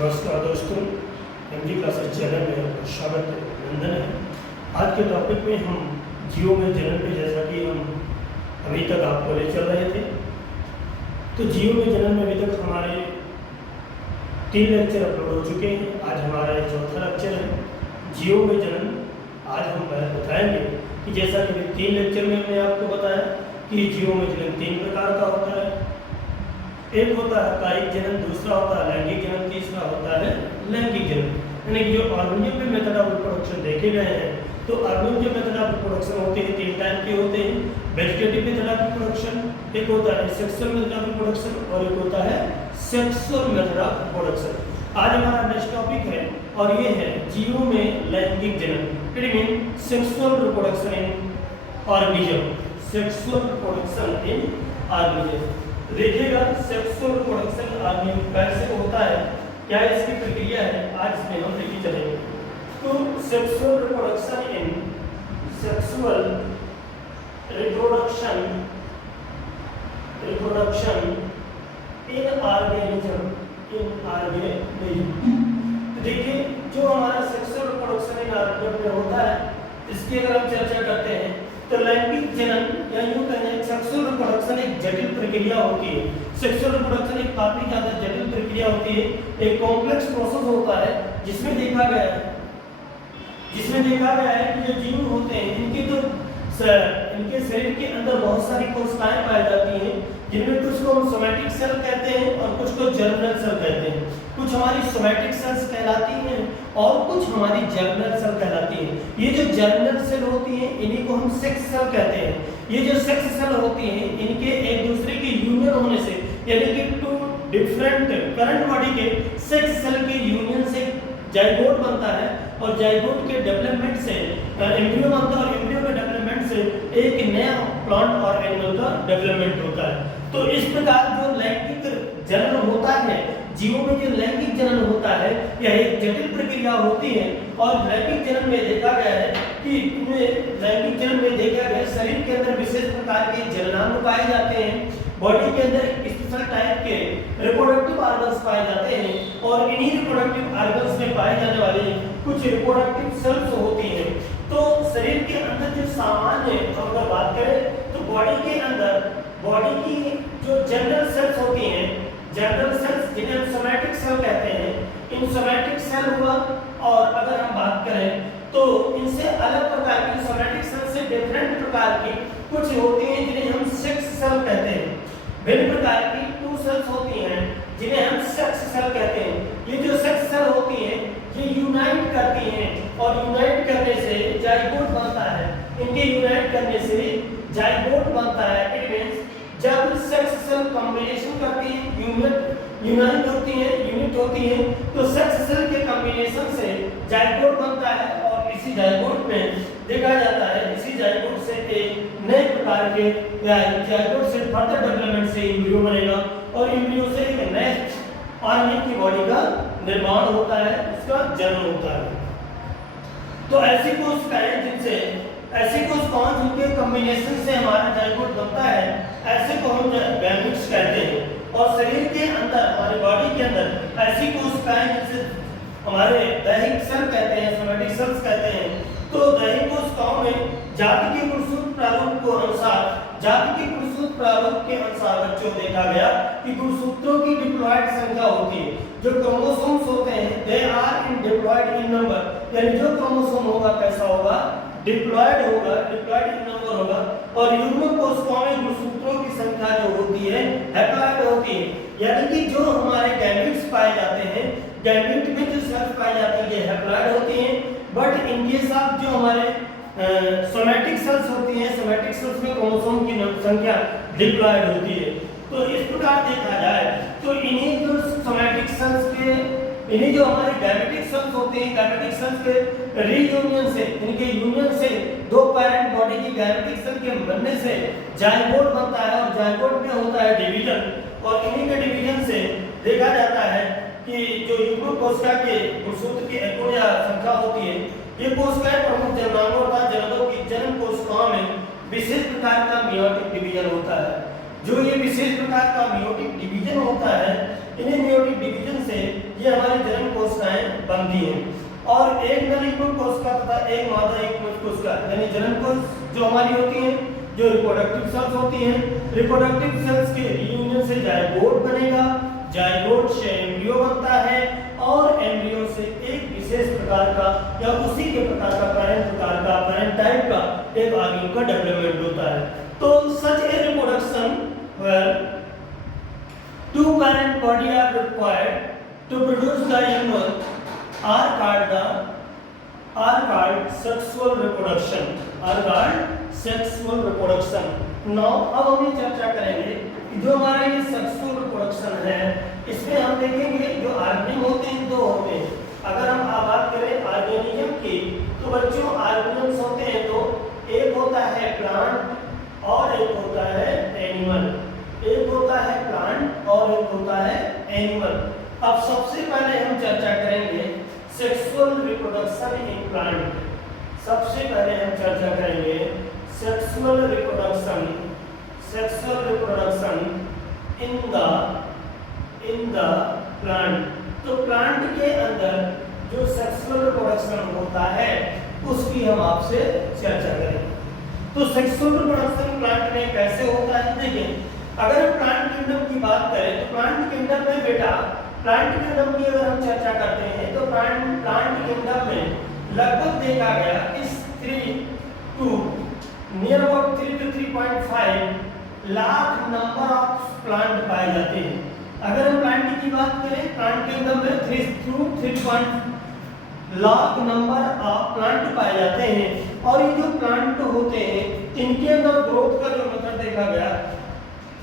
नमस्कार दोस्तों, MG classes channel में आपका स्वागत है, अभिनंदन है। आज के टॉपिक में हम जीओ में जनरल पे, जैसा कि हम अभी तक आपको ले चल रहे थे, तो जीओ में जनरल में अभी तक हमारे 3 लेक्चर अपलोड हो चुके हैं। आज हमारा ये चौथा लेक्चर है जीओ में जनरल। आज हम बताएंगे कि जैसा कि 3 लेक्चर में हमने आपको बताया कि जीओ में जनरल 3 प्रकार का होता है। एक होता है कायिक जनन, दूसरा होता है लैंगिक जनन, तीसरा होता है लैंगिक जनन। यानी कि जो ऑर्गेनिक मेथड ऑफ रिप्रोडक्शन देखे गए हैं, तो ऑर्गेनिक मेथड ऑफ रिप्रोडक्शन होते हैं 3 टाइप के होते हैं। वेजिटेटिव मेथड ऑफ रिप्रोडक्शन, एक होता है सेक्सुअल मेथड ऑफ रिप्रोडक्शन और एक होता है सेक्सुअल मेथड ऑफ रिप्रोडक्शन। आज हमारा नेक्स्ट टॉपिक है और ये है जीओ में लैंगिक जनन। It mean sexual reproduction in organism. Sexual reproduction in organism. देखिएगा सेक्सुअल रिप्रोडक्शन ऑर्गेनिज्म कैसे होता है, क्या इसकी प्रक्रिया है, आज इसमें हम देखी चलेंगे। तो सेक्सुअल रिप्रोडक्शन इन ऑर्गेनिज्म। तो देखिए जो हमारा सेक्सुअल रिप्रोडक्शन इन ऑर्गेनिज्म में होता है, इसकी अगर हम चर्चा करते हैं तो लैंगिक जनन या यूं कहें सेक्सुअल रिप्रोडक्शन एक जटिल प्रक्रिया होती है। सेक्सुअल रिप्रोडक्शन एक काफी ज्यादा जटिल प्रक्रिया होती है, एक कॉम्प्लेक्स प्रोसेस होता है जिसमें देखा गया है कि जो जीव होते हैं इनके शरीर के अंदर बहुत सारी कोशिकाएं पाई जाती हैं, जिनमें कुछ को हम सोमैटिक सेल कहते हैं और कुछ को जर्मिनल सेल कहते हैं। कुछ हमारी सोमैटिक सेल्स कहलाती हैं और कुछ हमारी जर्मिनल सेल कहलाती हैं। ये जो जर्मिनल सेल होती हैं इन्हीं को हम सेक्स सेल कहते हैं। ये जो सेक्स सेल होती हैं इनके एक दूसरे के यूनियन होने से, यानी कि 2 डिफरेंट करंट बॉडी के सेक्स सेल के यूनियन से जाइगोट बनता है और जाइगोट के डेवलपमेंट से एम्ब्रियो बनता है और एम्ब्रियो के डेवलपमेंट से एक नया प्लांट और एनिमल का डेवलपमेंट होता है। तो इस प्रकार जो लैंगिक जनन होता है, जीवों में जो लैंगिक जनन होता है, यह एक जटिल प्रक्रिया होती है। और लैंगिक जनन में देखा गया है कि शरीर के अंदर विशेष प्रकार के जननांग पाए जाते हैं। बॉडी के अंदर स्पेशल टाइप के रिप्रोडक्टिव ऑर्गन्स पाए जाते हैं और इन्हीं रिप्रोडक्टिव ऑर्गन्स में पाए जाने वाले कुछ रिप्रोडक्टिव सेल्स होती हैं। तो शरीर के अंदर जो सामान्य अगर बात करें तो बॉडी की जो जनरल सेल्स होती हैं, जनरल सेल्स जिन्हें हम सोमैटिक सेल कहते हैं, इन सोमैटिक सेल हुआ। और अगर हम बात करें तो इनसे अलग प्रकार की सोमैटिक सेल से डिफरेंट प्रकार की कुछ होती हैं जिन्हें हम सेक्स सेल कहते हैं। भिन्न प्रकार की 2 सेल्स होती हैं जिन्हें हम सेक्स सेल कहते हैं। ये जो सेक्स सेल होती हैं ये यूनाइट करती हैं और यूनाइट करने से जाइगोट बनता है। इनके यूनाइट करने से जाइगोट बनता है। इट मींस जब सेक्स सेल कॉम्बिनेशन करती हैं, यूनाइट होती हैं, तो सेक्स सेल के कॉम्बिनेशन से जाइगोट बनता है और इसी जाइगोट में देखा जाता है, इसी जाइगोट से एक नए प्रकार के जाइगोट से फर्दर डेवलपमेंट से एम्ब्रियो बनेगा और एम्ब्रियो से एक नए ऑर्गेनिक की बॉडी का निर्माण होता है, उसका जन्म होता है। तो ऐसी कोशिकाएं जिनके कॉम्बिनेशन से हमारा जाइगोट बनता है, ऐसे को हम गैमेट्स कहते हैं। और शरीर के अंदर, हमारी बॉडी के अंदर ऐसी कोशिकाएं जैसे हमारे दैहिक सेल कहते हैं, सोमैटिक सेल्स कहते हैं। तो दैहिक कोशिकाओं में जाति के गुणसूत्र प्रारूप के अनुसार बच्चों देखा गया कि गुणसूत्रों की डिप्लॉयड संख्या होती है। जो क्रोमोसोम्स होते हैं they are in diploid in number, यानी जो क्रोमोसोम होगा कैसा होगा, डिप्लॉयड इन नंबर होगा। और युग्मक कोशिकाओं में गुणसूत्रों की संख्या जो होती है हैप्लॉयड होती है, यानी कि जो हमारे गैमेट्स पाए जाते हैं, गैमेट में जो सेल्स पाई जाती है हैप्लॉयड होती हैं। बट इन केस ऑफ जो हमारे सोमैटिक सेल्स होती हैं, सोमैटिक सेल्स में क्रोमोसोम की संख्या डिप्लॉयड होती है। तो इस प्रकार देखा जाए तो इन्हीं जो हमारे गैमेटिक सेल्स होते हैं, गैमेटिक सेल्स के रीयूनियन से, इनके यूनियन से 2 पैरेंट बॉडी की गैमेटिक सेल के बनने से जाइगोट बनता है और जाइगोट में होता है डिवीजन। और इन्हीं के डिवीजन से देखा जाता है कि जो युग्मक कोशिका के गुणसूत्र की एकूण या संख्या होती है, ये कोशिकाएं प्रमुख जननांगों तथा जननों की जनन कोशिकाओं में विशेष प्रकार का मेयोटिक डिवीजन होता है। जो ये विशेष प्रकार का मेयोटिक डिवीजन होता है, इन्हें मेयोटिक डिवीजन से ये हमारे और एक नर युग्मक कोशिका तथा एक मादा युग्मक कोशिका, यानी जनन कोश जो हमारी होती है, जो रिप्रोडक्टिव सेल्स होती हैं, रिप्रोडक्टिव सेल्स के रीयूनियन से जाइगोट बनेगा, जाइगोट से एम्ब्रियो बनता है और एम्ब्रियो से एक विशेष प्रकार का या उसी के प्रकार का पैरेंट टाइप का एक ऑर्गन का डेवलपमेंट होता है। तो such a reproduction where two parent body are required to produce the human are called sexual reproduction, now अब हम ये चर्चा करेंगे कि जो हमारा ये सेक्सुअल रिप्रोडक्शन है, इसमें हम देखेंगे जो ऑर्गेनिज्म होते हैं दो होते हैं। अगर हम बात करें ऑर्गेनिज्म की, तो बच्चों ऑर्गेनिज्म होते हैं तो एक होता है प्लांट और एक होता है एनिमल, एक होता है प्लांट और एक होता है एनिमल। अब सबसे पहले हम चर्चा करेंगे सेक्सुअल रिप्रोडक्शन इन प्लांट। सबसे पहले हम चर्चा करेंगे sexual reproduction in the plant. तो प्लांट के अंदर जो सेक्सुअल रिप्रोडक्शन होता है उसकी हम आपसे चर्चा करेंगे। तो सेक्सुअल रिप्रोडक्शन प्लांट में कैसे होता है, देखिए अगर हम प्लांट किंगडम की बात करें तो प्लांट किंगडम में बेटा, प्लांट किंगडम की अगर हम चर्चा करते हैं तो प्लांट किंगडम में लगभग देखा गया इस 3 to near about 3 to 3.5 lakh number of plant पाए जाते हैं। अगर हम प्लांट की बात करें, प्लांट किंगडम में 3 to 3 lakh number of plant पाए जाते हैं। और ये जो प्लांट होते हैं इनके अंदर ग्रोथ का जो मेथड देखा गया,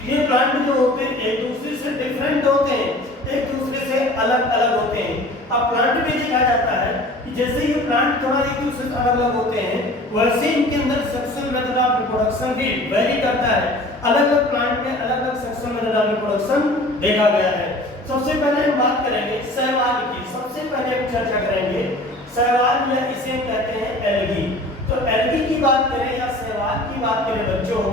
ये प्लांट जो होते हैं एक दूसरे से डिफरेंट होते हैं, एक दूसरे से अलग अलग होते हैं। अब प्लांट में देखा जाता है कि जैसे ये प्लांट थोड़ा एक दूसरे से अलग अलग होते हैं, वैसे इनके अंदर सेक्सुअल मेथड ऑफ रिप्रोडक्शन भी वेरी करता है। अलग अलग प्लांट में अलग अलग सेक्सुअल मेथड ऑफ रिप्रोडक्शन देखा गया है। सबसे पहले हम बात करेंगे शैवाल की। सबसे पहले हम चर्चा करेंगे शैवाल, या इसे हम कहते हैं एल्गी। तो एल्गी की बात करें या शैवाल की बात करें बच्चों,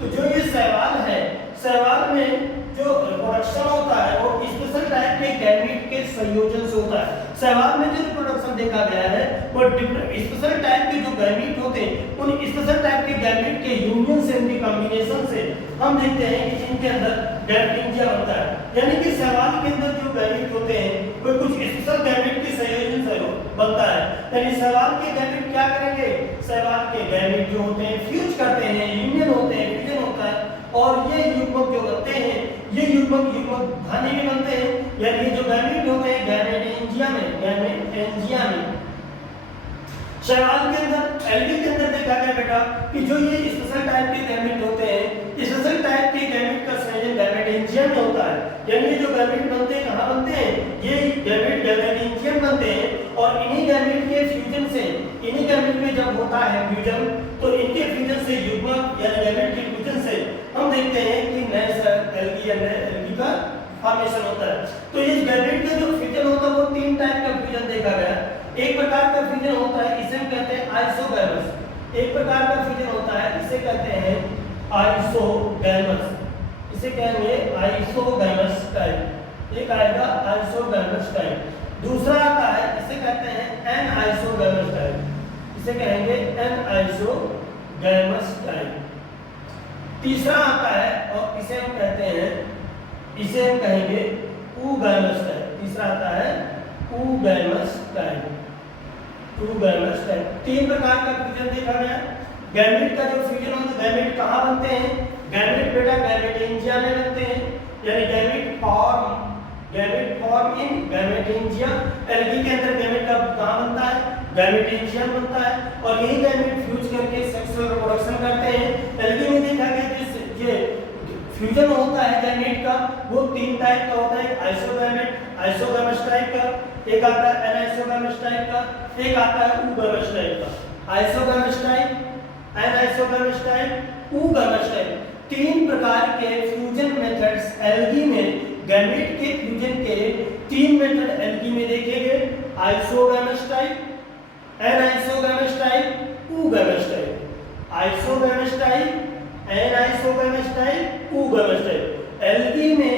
तो जो ये शैवाल है, शैवाल में जो रिप्रोडक्शन होता है वो स्पेशल टाइप के गैमीट के संयोजन से होता है। शैवाल में जो रिप्रोडक्शन देखा गया है वो स्पेशल टाइप के जो गैमीट होते हैं, उन स्पेशल टाइप के गैमीट के यूनियन से, उनकी कॉम्बिनेशन से हम देखते हैं कि इनके अंदर गैमेटिंजिया बनता है। यानी कि शैवाल के अंदर जो गैमीट होते हैं वो कुछ स्पेशल गैमीट के संयोजन से बनता है। यानी शैवाल के गैमीट क्या करेंगे, शैवाल के गैमीट जो होते हैं फ्यूज करते हैं, यूनियन होते हैं, फ्यूजन होता है, और ये युग्मक जो बनते हैं ये युग्मक धानी में बनते हैं। यानी जो गैमीट होते हैं गैमेटेंजिया में शैवाल के अंदर, एल्गी के अंदर देखा गया बेटा कि जो ये स्पेशल टाइप के गैमीट होते हैं, स्पेशल टाइप के गैमीट का संयोजन गैमेटेंजिया में होता है। यानी जो गैमीट बनते हैं कहाँ बनते हैं, ये गैमीट गैमेटेंजिया बनते हैं, और इन्हीं गैमीट के फ्यूजन से, इन्हीं गैमीट में जब होता है फ्यूजन, तो इनके फ्यूजन से युग्मक या गैमीट के फ्यूजन से हम देखते हैं कि नए एल्गी या नए एल्गी का फॉर्मेशन होता है। तो इस गैमीट का जो फ्यूजन होता है वो 3 टाइप का फ्यूजन देखा गया। एक प्रकार का फ्यूजन होता है, इसे हम कहते हैं आइसोगैमस। एक प्रकार का फ्यूजन होता है, इसे कहते हैं आइसोगैमस। इसे कहेंगे आइसोगैमस टाइप। एक आएगा आइसोगैमस टाइप। दूसरा आता है, इसे कहते हैं एन आइसोगैमस टाइप। इसे कहेंगे एन आइसोगैमस टाइप। तीसरा आता है और इसे हम कहते हैं, इसे हम कहेंगे ऊगैमस टाइप। तीसरा आता है ऊगैमस टाइप। 3 प्रकार का फ्यूजन देखा गया। गैमेट का जो फ्यूजन होता है, गैमेट कहाँ बनते हैं, गैमेट बेटा गैमेटेंजिया में बनते हैं। यानी gamete form in gametangia. Algae के अंदर गैमेट का कहाँ बनता है, गैमेटेंजिया बनता है, और यही गैमेट फ्यूज करके सेक्सुअल रिप्रोडक्शन करते हैं। एल्गी में देखा गया कि ये फ्यूजन होता है गैमेट का, वो 3 टाइप का होता है। आइसोगैमस टाइप का, एक आता है एनाइसोगैमस टाइप का, एक आता है ऊगैमस टाइप का। Isogamous type, anisogamous type, oogamous type. 3 प्रकार के फ्यूजन मेथड्स एल्गी में, गैमेट के फ्यूजन के 3 मेथड एल्गी में देखे गए। Isogamous type, anisogamous type, oogamous type. Isogamous type, anisogamous type, oogamous type. Algae में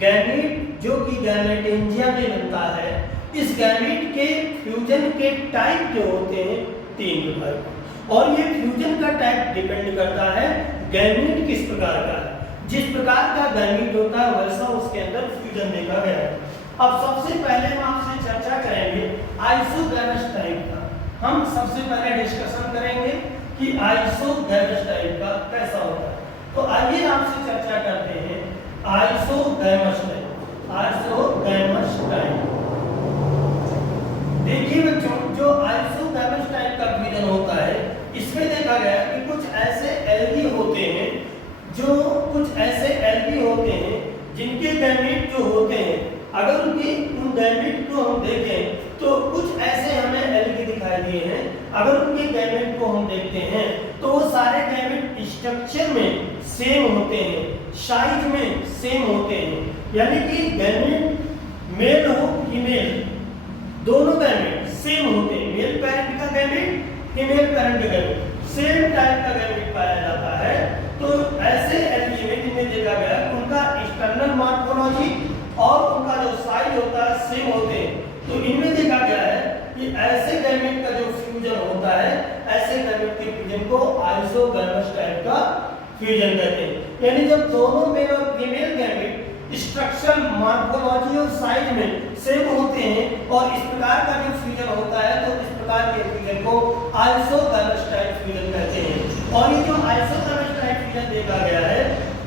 गैमेट जो कि गैमेटेंजिया में बनता है, इस गैमेट के फ्यूजन के टाइप जो होते हैं 3 प्रकार के, और ये फ्यूजन का टाइप डिपेंड करता है गैमीट किस प्रकार का है। जिस प्रकार का गैमीट होता है वैसा उसके अंदर फ्यूजन देखा गया है। अब सबसे पहले हम आपसे चर्चा करेंगे आइसोगैमस टाइप का। हम सबसे पहले डिस्कशन करेंगे कि आइसोगैमस टाइप का कैसा होता है। तो आइए आपसे चर्चा करते हैं आइसोगैमस टाइप। आइसोगैमस टाइप, देखिए बच्चों, जो आइसोगैमस टाइप का फ्यूजन होता है इसमें देखा गया कि कुछ ऐसे एल्गी होते हैं जिनके गैमीट जो होते हैं, अगर उन गैमीट को हम देखें तो कुछ ऐसे हमें एल्गी दिखाई दिए हैं। अगर उनके गैमीट को हम देखते हैं तो वो सारे गैमीट स्ट्रक्चर में सेम होते हैं, साइज में सेम होते हैं, यानी कि गैमीट मेल हो फीमेल दोनों गैमीट सेम होते हैं। मेल पेरेंट का गैमीट, फीमेल पेरेंट का गैमीट सेम टाइप का गैमीट पाया जाता है। तो ऐसे एल्गी में जिनमें देखा गया उनका एक्सटर्नल मॉर्फोलॉजी और उनका जो साइज होता है सेम होते हैं। तो इनमें देखा गया है कि ऐसे गैमीट का जो फ्यूजन होता है, ऐसे गैमीट के फ्यूजन को आइसोगैमस टाइप का फ्यूजन कहते हैं। यानी जब दोनों मेल और फीमेल गैमीट स्ट्रक्चरल मॉर्फोलॉजी और साइज में सेम होते हैं और इस प्रकार का जो फ्यूजन होता है तो इस प्रकार के फ्यूजन को आइसोगैमस टाइप फ्यूजन कहते हैं। और ये जो आइसोगैमस टाइप फ्यूजन देखा गया है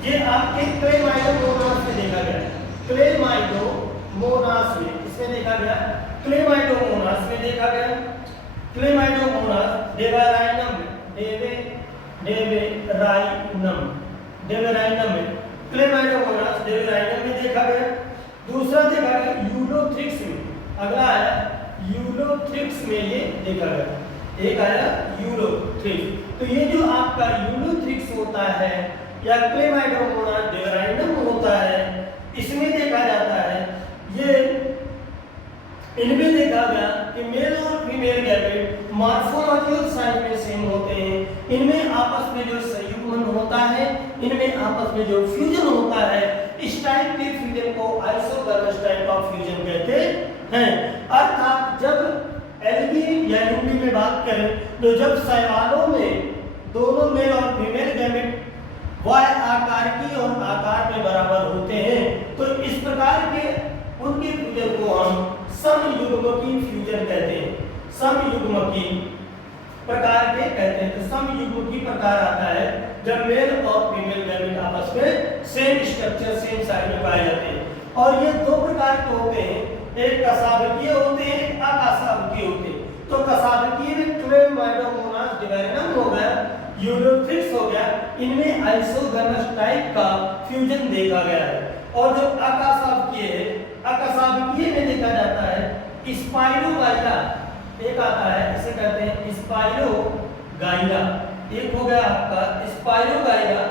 ये आपके क्लेमाइडोमोनास में देखा गया है। क्लेमाइडोमोनास में इसमें देखा गया, क्लेमाइडोमोनास में देखा गया, क्लेमाइडोमोनास डेवेराइनम में क्लेमाइडोमोनास डेवेराइनम में देखा गया। दूसरा देखा गया यूलोथ्रिक्स में, अगला आया यूलोथ्रिक्स में ये देखा गया, एक आया यूलोथ्रिक्स। तो ये जो आपका यूलोथ्रिक्स होता है या क्लेमाइडोमोनास डेवेराइनम होता है, इसमें देखा जाता है ये इनमें देखा गया कि मेल और फीमेल गैमेट मॉर्फोलॉजी और साइज में सेम होते हैं। इनमें आपस में जो संयुग्मन होता है, इनमें आपस में जो फ्यूजन होता है, इस टाइप के फ्यूजन को आइसोगैमस टाइप ऑफ फ्यूजन कहते हैं। अर्थात जब एल्गी या हिंदी में बात करें तो जब शैवालों में दोनों मेल और फीमेल गैमेट वाय आकार की और आकार में बराबर होते हैं तो इस प्रकार के उनके फ्यूजन को हम समयुग्मकी फ्यूजन कहते हैं, समयुग्मकी प्रकार के कहते हैं। तो समयुग्मकी प्रकार आता है जब मेल और फीमेल गैमेट आपस में सेम स्ट्रक्चर सेम साइज में पाए जाते हैं। और ये दो प्रकार के होते हैं, एक कशाबकीय होते हैं, एक अकशाबकीय होते हैं। तो कशाबकीय में क्लेमाइडोमोनास डेवेराइनम हो गया, यूलोथ्रिक्स हो गया, इनमें आइसोगैमस टाइप का फ्यूजन देखा गया है। और जो अकशाबकीय है, अकशाबकीय में देखा जाता है स्पाइरोगाइरा, एक आता है इसे कहते हैं स्पाइरोगाइरा, एक हो गया आपका स्पाइरोगाइरा।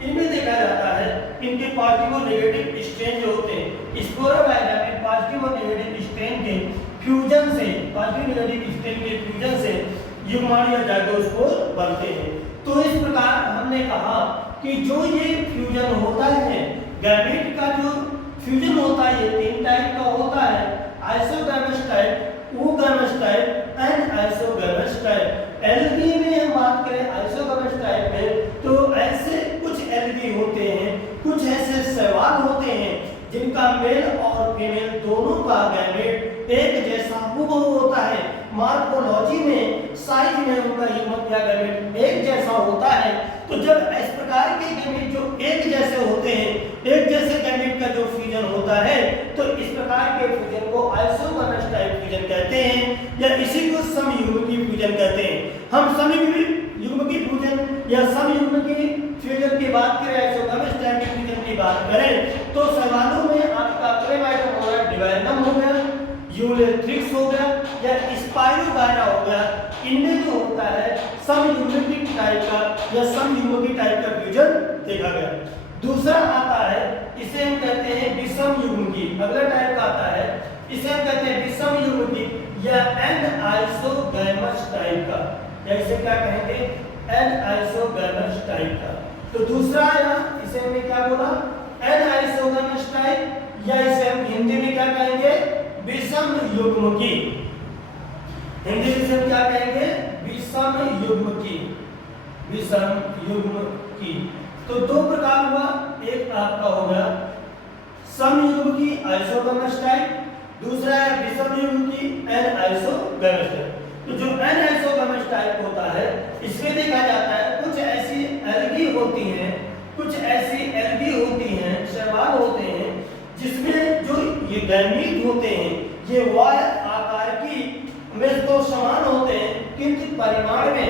इनमें देखा जाता है इनके पॉजिटिव और नेगेटिव स्ट्रेन जो होते हैं, स्पोरोगाइरा में पॉजिटिव और नेगेटिव स्ट्रेन के फ्यूजन से, पॉजिटिव नेगेटिव स्ट्रेन के फ्यूजन से युग्मन या जाइगोस्पोर बनते हैं। तो इस प्रकार हमने कहा कि जो ये फ्यूजन होता है, गैमेट का जो फ्यूजन होता है ये 3 टाइप का होता है, isogamous type, oogamous type and isogamous type. Algae में हम बात करें आइसोगैमस टाइप में तो ऐसे कुछ एल्गी होते हैं, कुछ ऐसे शैवाल होते हैं जिनका मेल और फीमेल दोनों का गैमेट एक जैसा हुबहू होता है, मॉर्फोलॉजी में साइज में उनका युग्मक या गैमेट एक जैसा होता है। तो जब इस प्रकार के गैमेट जो एक जैसे होते हैं, एक जैसे गैमेट का जो फ्यूजन होता है तो इस प्रकार के फ्यूजन को आइसोगैमस टाइप फ्यूजन कहते हैं या इसी को समयुग्मकी फ्यूजन कहते हैं। हम समयुग्मकी फ्यूजन या समयुग्मकी फ्यूजन की बात करें, आइसोगैमस टाइप के फ्यूजन की बात करें तो शैवालों में आपका क्लेमाइडोमोनास डेवेराइनम हो गया, यूलोथ्रिक्स हो गया या स्पाइरोगाइरा हो गया। इनमें जो होता है समयुग्मकी टाइप का या समयुग्मकी टाइप का फ्यूजन देखा गया। दूसरा आता है इसे हम कहते हैं विषम युग्मकी, अगला टाइप का आता है इसे हम कहते हैं विषम युग्मकी या एन आइसोगैमस टाइप का, या इसे क्या कहेंगे एन आइसोगैमस टाइप का। तो दूसरा आया इसे हमने क्या बोला एन आइसोगैमस टाइप, या इसे हम हिंदी में क्या कहेंगे विषम युग्मकी। हिंदी में हम क्या कहेंगे? विषम युग्म की, विषम युग्म की। तो दो प्रकार हुआ, एक आपका होगा समयुग्म की आइसोगैमस टाइप, दूसरा है विषम युग्म की एन-आइसोगैमस टाइप। तो जो एन-आइसोगैमस टाइप होता है इसमें देखा जाता है कुछ ऐसी एल्गी होती हैं, कुछ ऐसी एल्गी होती हैं, शैवाल होते हैं जिसमें जो ये गैमीट होते हैं ये वाह्य आकार की में तो समान होते हैं किंतु परिमाण में,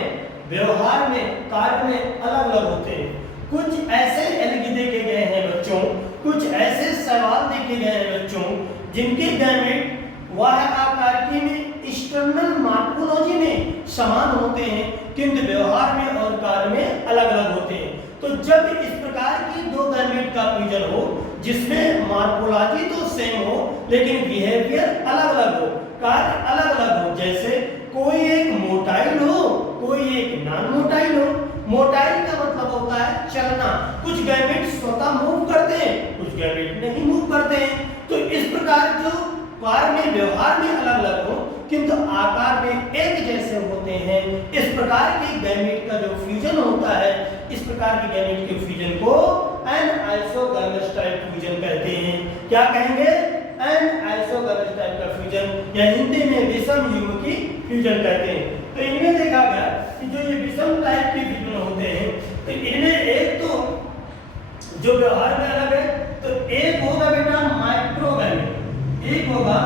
व्यवहार में, कार्य में अलग अलग होते हैं। कुछ ऐसे एल्गी देखे गए हैं बच्चों, कुछ ऐसे शैवाल देखे गए हैं बच्चों जिनके गैमेट वाह्य आकार की में एक्सटर्नल मॉर्फोलॉजी में समान होते हैं किंतु व्यवहार में और कार्य में अलग अलग होते हैं। तो जब इस प्रकार की दो गैमेट का फ्यूजन हो जिसमें मॉर्फोलॉजी तो सेम हो लेकिन बिहेवियर अलग अलग हो, कार्य अलग अलग हो, जैसे कोई एक मोटाइल हो, कोई एक नॉन मोटाइल हो। मोटाइल का मतलब होता है चलना, कुछ गैमेट स्वतः मूव करते हैं, कुछ गैमेट नहीं मूव करते हैं। तो इस प्रकार जो कार्य में, व्यवहार में अलग अलग हो किंतु आकार में एक जैसे होते हैं, इस प्रकार के गैमेट का जो फ्यूजन होता है, इस प्रकार के गैमेट के फ्यूजन को एन-आइसोगैमस टाइप फ्यूजन कहते हैं। क्या कहेंगे? एन-आइसोगैमस टाइप का फ्यूजन या हिंदी में विषम युग्म की फ्यूजन कहते हैं। तो इनमें देखा गया कि जो ये विषम टाइप के फ्यूजन होते हैं तो इनमें एक तो जो व्यवहार में अलग है, तो एक होगा बेटा माइक्रोगैमेट, एक होगा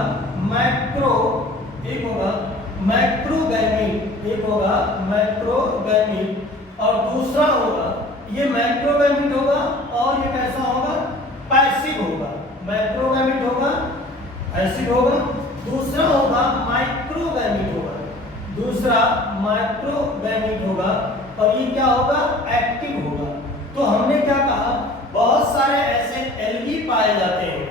मैक्रोगैमेट, एक होगा मैक्रोगैमेट और दूसरा होगा ये मैक्रोगैमेट होगा और ये कैसा होगा? पैसिव होगा। मैक्रोगैमेट होगा, पैसिव होगा, दूसरा होगा माइक्रोगैमेट होगा, दूसरा माइक्रोगैमेट होगा और ये क्या होगा? एक्टिव होगा। तो हमने क्या कहा? बहुत सारे ऐसे एल्गी पाए जाते हैं,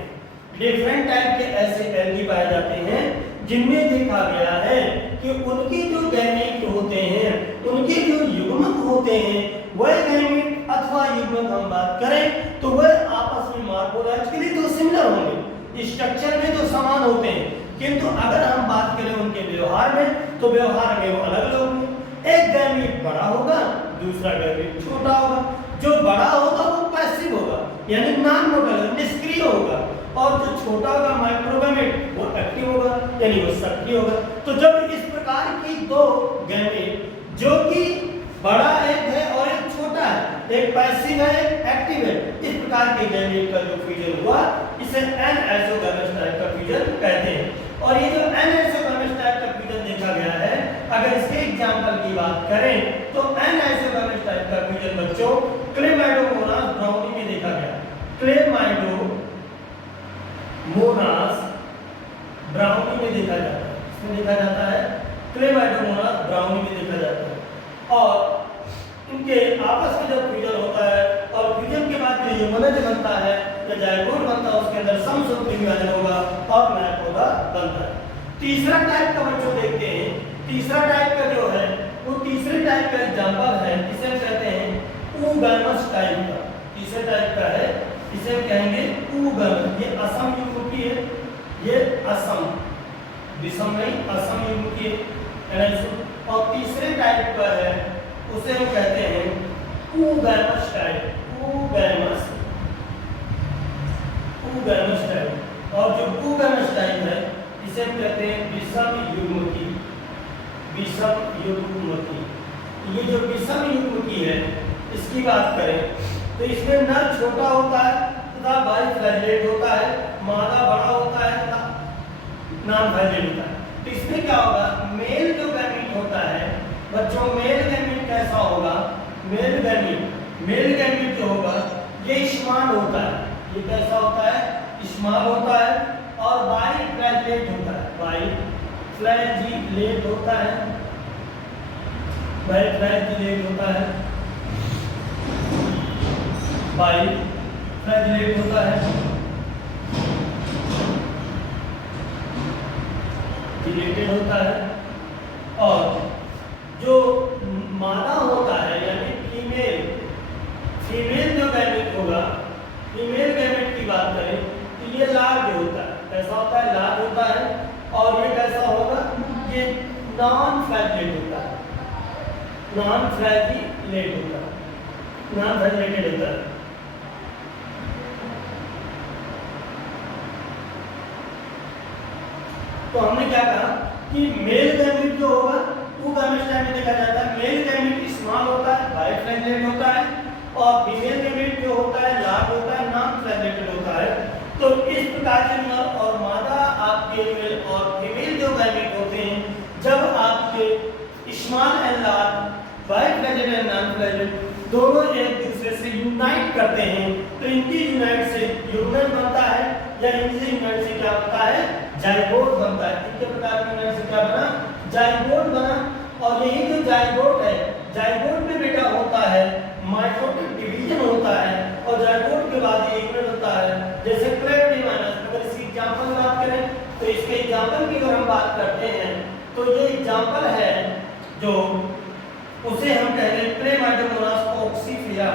डिफरेंट टाइप के ऐसे एल्गी पाए जाते हैं जिनमें देखा गया है कि उनके जो गैमेट होते हैं, उनके जो युग्मक होते हैं, वह गैमेट अथवा युग्मक हम बात करें तो वह आपस में मॉर्फोलॉजिकली तो सिमिलर होंगे, स्ट्रक्चर में तो समान होते हैं, किंतु अगर हम बात करें उनके व्यवहार में तो व्यवहार में वो अलग अलग होंगे। एक गैमेट बड़ा होगा, दूसरा गैमेट छोटा होगा। जो बड़ा होगा वो पैसिव होगा यानी नॉन मोटाइल, निष्क्रिय होगा, और जो छोटा होगा माइक्रोगैमेट वो एक्टिव होगा यानी वो सक्रिय होगा। तो जब इस प्रकार की दो गैमेट जो कि बड़ा एक है और एक छोटा है, एक पैसिव है एक एक्टिव है, इस प्रकार के गैमेट का जो फ्यूजन हुआ इसे एन-आइसोगैमस टाइप का फ्यूजन कहते हैं। और ये जो एन-आइसोगैमस टाइप का फ्यूजन देखा गया है, अगर इसके एग्जांपल की बात करें तो एन-आइसोगैमस टाइप का फ्यूजन बच्चों क्लेमाइडोमोनास ब्राउनी में देखा गया। क्लेमाइडोमोनास ब्राउनी में देखा जाता है, इसमें देखा जाता है क्लेमाइडोमोनास ब्राउनी में देखा जाता है। और इनके आपस में जब फ्यूजन होता है और फ्यूजन के बाद जो युग्मनज बनता है या जाइगोट बनता है उसके अंदर समसूत्री विभाजन होगा और नया पौधा बनता है। तीसरा टाइप का बच्चों देखते हैं, तीसरा टाइप का जो है वो तीसरे टाइप का एग्जांपल है, इसे हम कहते हैं ऊगैमस टाइप का। तीसरे टाइप का है, इसे हम कहेंगे ऊगैमस। ये असम युग्म की है, ये असम, विषम नहीं, असम युग्म की है। और तीसरे टाइप का है उसे हम कहते हैं ऊगैमस टाइप, ऊगैमस टाइप। और जो ऊगैमस टाइप है इसे हम कहते हैं विषम युग्म की, विषम युग्म की। ये जो विषम युग्म की है इसकी बात करें तो इसमें नर छोटा होता है तथा बाइफ्लैजिलेट होता है, मादा बड़ा होता है तथा नॉन फ्लैजिलेट होता है। तो इसमें क्या होगा? मेल जो गैमीट होता है बच्चों, मेल गैमीट कैसा होगा? मेल गैमीट जो होगा ये स्मॉल होता है, ये कैसा होता है? स्मॉल होता है और बाइफ्लैजिलेट होता है, बाइफ्लैजिलेट होता है, बाइफ्लैजिलेट होता है, बाइफ्लैजिलेट होता है, रिलेटेड होता है। और जो मादा होता है यानी फीमेल जो गैमेट होगा, फीमेल गैमेट की बात करें तो ये लार्ज होता है, कैसा होता है? लार्ज होता है। और ये कैसा होगा? ये नॉन फ्लैजिलेट होता है, नॉन फ्लैजिलेट होता है, नॉन फ्लैजिलेटेड होता है। तो हमने क्या कहा कि मेल गैमेट जो होगा टू गैमेट्स टाइप में देखा जाता है। मेल गैमेट स्मॉल होता है, बाइफ्लैजिलेट होता है, और फीमेल गैमेट जो होता है लार्ज होता है, नॉन फ्लैजिलेटेड होता है। तो इस प्रकार से नर और मादा आपके मेल और फीमेल जो गैमेट होते हैं, जब आपके small and large, biflagellate and non flagellate दोनों एक दूसरे से यूनाइट करते हैं, तो इनकी यूनाइट से यूनियन बनता है, या इनसे यूनाइट से क्या बनता है, जाइगोट बनता है। कितने प्रकार की यूनिट से क्या बना, जाइगोट बना। और यही जो जाइगोट है, जाइगोट में बेटा होता है माइटोटिक डिवीजन होता है, और जाइगोट के बाद ये यूनिट होता है। जैसे क्लेड माइनस, अगर इसकी एग्जांपल बात करें तो इसके एग्जांपल की अगर हम बात करते हैं तो ये एग्जांपल है जो उसे हम कह रहे हैं क्लेमाइडोमोनास कॉक्सीफेरा।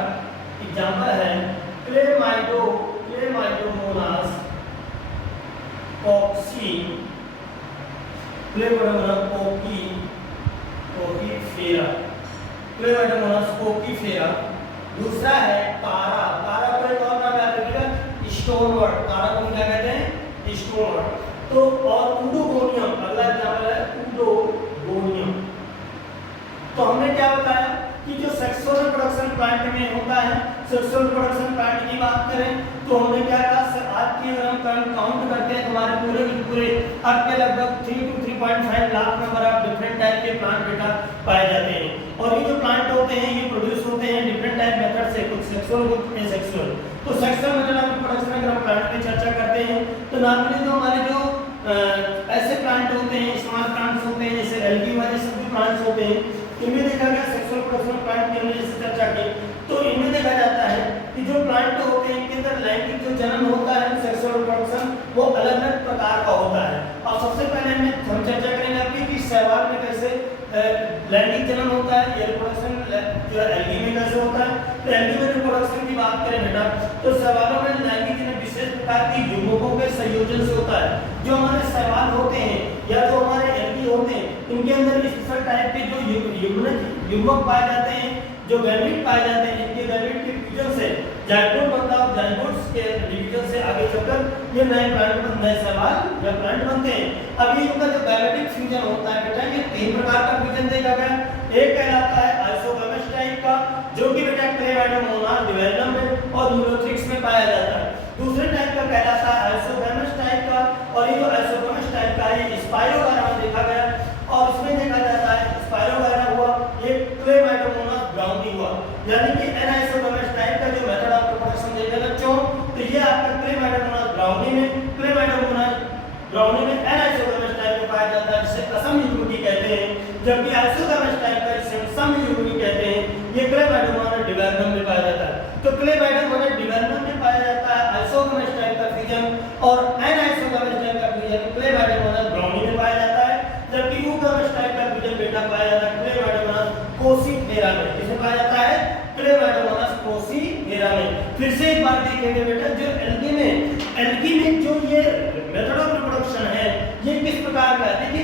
एग्जांपल है क्लेमाइडोमोनास कॉक्सीफेरा। दूसरा है कारा। कारा को एक और नाम याद रखिएगा, स्टोनवर्ट। कारा को क्या कहते हैं, स्टोनवर्ट। तो और उडोगोनियम, अगला एग्जांपल है उडोगोनियम। तो हमने क्या बताया कि जो सेक्सुअल रिप्रोडक्शन प्लांट में होता है, सेक्सुअल रिप्रोडक्शन प्लांट की बात करें तो हमने क्या कहा, आज की अगर हम काउंट करते हैं हमारे पूरे के पूरे अर्थ पे लगभग 3 to 3.5 lakh number of different type के प्लांट बेटा पाए जाते हैं। और ये जो प्लांट होते हैं ये प्रोड्यूस होते हैं डिफरेंट टाइप मेथड से, कुछ सेक्सुअल कुछ एसेक्सुअल। तो सेक्सुअल मेथड ऑफ रिप्रोडक्शन अगर हम प्लांट में चर्चा करते हैं तो नॉर्मली जो हमारे जो ऐसे प्लांट होते हैं, स्मॉल प्लांट्स होते हैं, जैसे एल्गी वाले सभी प्लांट्स होते हैं, इनमें देखा गया सेक्सुअल रिप्रोडक्शन प्लांट की हमने जैसे चर्चा की, तो इनमें देखा जाता है कि जो प्लांट होते हैं इनके अंदर लैंगिक जो जन्म होता है, सेक्सुअल रिप्रोडक्शन, वो अलग-अलग प्रकार का होता है। और सबसे पहले हम चर्चा करेंगे आपकी कि शैवाल में कैसे लैंगिक जन्म होता है, ये रिप्रोडक्शन जो एल्गी में कैसे होता है। तो एल्गी में रिप्रोडक्शन की बात करें बेटा तो शैवालों में लैंगिक जन्म विशेष प्रकार की युग्मकों के संयोजन से होता है। जो हमारे शैवाल होते हैं या जो हमारे एल्गी होते हैं, इनके अंदर स्पेशल टाइप के जो युग्मक पाए जाते हैं, जो गैमेट पाए जाते हैं, इनके गैमेट के फ्यूजन से जाइगोट बनता है, और जाइगोट्स के डिवीजन से आगे चलकर ये नए प्लांट, नए शैवाल या प्लांट बनते हैं। अभी इनका जो गैमेटिक फ्यूजन होता है बेटा, ये 3 प्रकार का फ्यूजन देखा गया। एक कहलाता है आइसोगैमेट टाइप का, जो कि बेटा क्लेमाइडोमोनास डिवेलम में और यूरोथ्रिक्स में पाया जाता है। दूसरे टाइप का कहलाता है आइसोगैमेट टाइप का, और ये जो आइसोगैमेट टाइप का है स्पाइरोगारा में देखा गया, और इसमें देखा जाता है स्पाइरोगारा हुआ, ये क्लेमाइडोमोनास ब्राउनी हुआ। यानी कि एनाइसोगैमेट टाइप का जो मेथड ऑफ रिप्रोडक्शन देखा बच्चों, तो ये आपका क्लेमाइडोमोनास ब्राउनी में एनाइसोगैमेट टाइप में पाया जाता है, जिसे असमयुग्मकी कहते हैं। जबकि आइसोगैमेट टाइप का जिसे समयुग्मकी कहते हैं, ये क्लेमाइडोमोनास डिवेलम में पाया जाता है। तो क्लेमाइडोमोनास डिवेलम में पाया जाता है आइसोगैमेट टाइप का फ्यूजन, और एनाइसोगैमेट टाइप का फ्यूजन क्लेमाइडोमोनास ब्राउनी में पाया जाता है। जबकि यूगैमेट टाइप का फ्यूजन बेटा पाया जाता है क्लेमाइडोमोनास कोसीफेरा में। किसमें पाया जाता है, क्लेमाइडोमोनास कोसीफेरा में। फिर से एक बार देखेंगे बेटा, जो एल्गी में जो ये मेथड ऑफ रिप्रोडक्शन है ये किस प्रकार का है। देखिए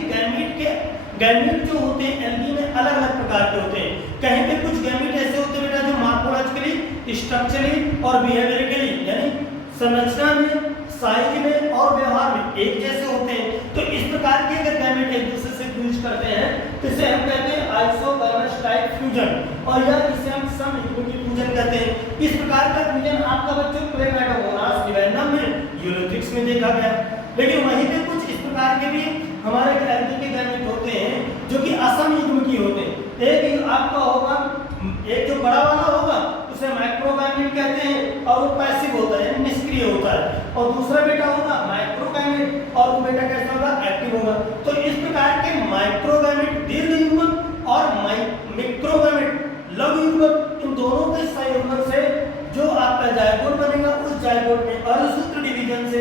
गैमेट जो होते हैं एल्गी में अलग-अलग प्रकार के होते हैं। कहीं पे कुछ गैमेट ऐसे होते हैं बेटा जो मॉर्फोलॉजिकली, स्ट्रक्चरली और बिहेवियरली यानी संरचना में, साइज में और व्यवहार में एक जैसे होते हैं। तो इस प्रकार के अगर गैमेट एक दूसरे से फ्यूज करते हैं तो इसे हम कहते हैं आइसोगैमेट टाइप फ्यूजन, और या इसे हम समयुग्मकी फ्यूजन कहते हैं। इस प्रकार का फ्यूजन आपका बच्चों क्लेमाइडोमोनास डिवेलम में यूरोथ्रिक्स में देखा गया। लेकिन वहीं पे कुछ इस प्रकार के भी हमारे एल्गी के गैमेट होते हैं जो कि असमयुग्मकी होते हैं। एक आपका होगा, एक जो बड़ा वाला होगा उसे माइक्रोगैमेट कहते हैं, और वो पैसिव होता है यानी निष्क्रिय होता है। और दूसरा बेटा होगा माइक्रोगैमेट, और वो बेटा कैसा होगा, एक्टिव होगा। तो इस प्रकार के माइक्रोगैमेट दीर्घ युग्मक और मिक्रोगैमेट लघु युग्मक, इन दोनों के संयोजन से जो आपका जाइगोट बनेगा, उस जाइगोट में अर्धसूत्र डिवीजन से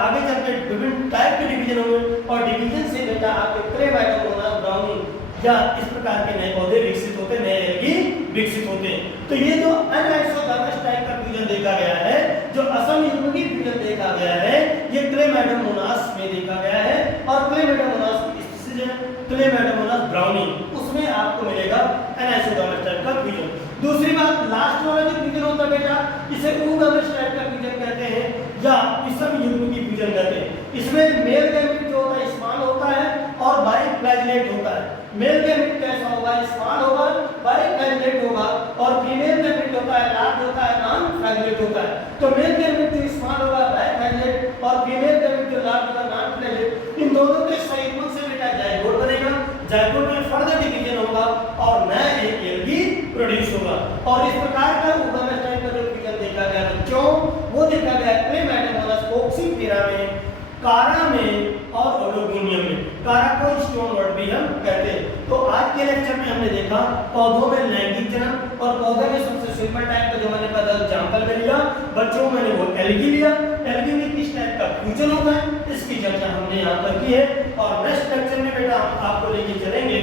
आगे चलकर विभिन्न टाइप के डिवीजन होंगे, और डिवीजन से बेटा आपके क्लेमाइडोमोनास ब्राउनी या इस प्रकार के नए पौधे विकसित होते हैं, नए एल्गी विकसित होते हैं। तो ये जो अनआइसोगैमेट टाइप का फ्यूजन देखा गया है, जो असमयुग्मकी फ्यूजन देखा गया है, ये क्लेमाइडोमोनास में देखा गया है। और क्लेमाइडोमोनास की क्लेमेटोमोनास ब्राउनी, उसमें आपको मिलेगा एनाइसोगामेट टाइप का फ्यूजन। दूसरी बात, लास्ट वाला जो फ्यूजन होता है बेटा, इसे oogamete टाइप का फ्यूजन कहते हैं या विषम युग्म की फ्यूजन कहते हैं। इसमें मेल गैमेट जो होता है स्मॉल होता है और बाइफ्लैजिलेट होता है। मेल गैमेट कैसा होगा? स्मॉल होगा, बाइफ्लैजिलेट होगा, और फीमेल गैमेट होता है लार्ज होता है, नॉन फ्लैजिलेट होता है। तो मेल गैमेट जो स्मॉल होगा बाइफ्लैजिलेट और फीमेल गैमेट जो लार्ज होगा नॉन फ्लैजिलेट, इन दोनों के संयुग्म से बेटा जाइगोट बनेगा। जाइगोट में फर्दर डिवीजन होगा और नया एक एल्गी प्रोड्यूस होगा। और इस प्रकार का oogamete टाइप का जो फ्यूजन देखा गया बच्चों, वो देखा गया क्लेमेटोमोनास कोक्सीफेरा में, कारा में और ओडोगोनियम में। कारा को स्टोन वर्ड भी हम कहते हैं। तो आज के लेक्चर में हमने देखा पौधों में लैंगिक जनन और पौधे में सबसे सिंपल टाइप का जो मैंने पहले एग्जांपल में लिया बच्चों, मैंने वो एल्गी लिया। एल्गी में किस टाइप का फ्यूजन होता है इसकी चर्चा हमने यहाँ पर की है। और नेक्स्ट लेक्चर में बेटा हम आपको लेके चलेंगे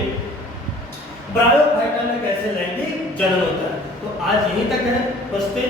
ब्रायोफाइटा में कैसे लैंगिक जनन होता है। तो आज यहीं तक है। नमस्ते।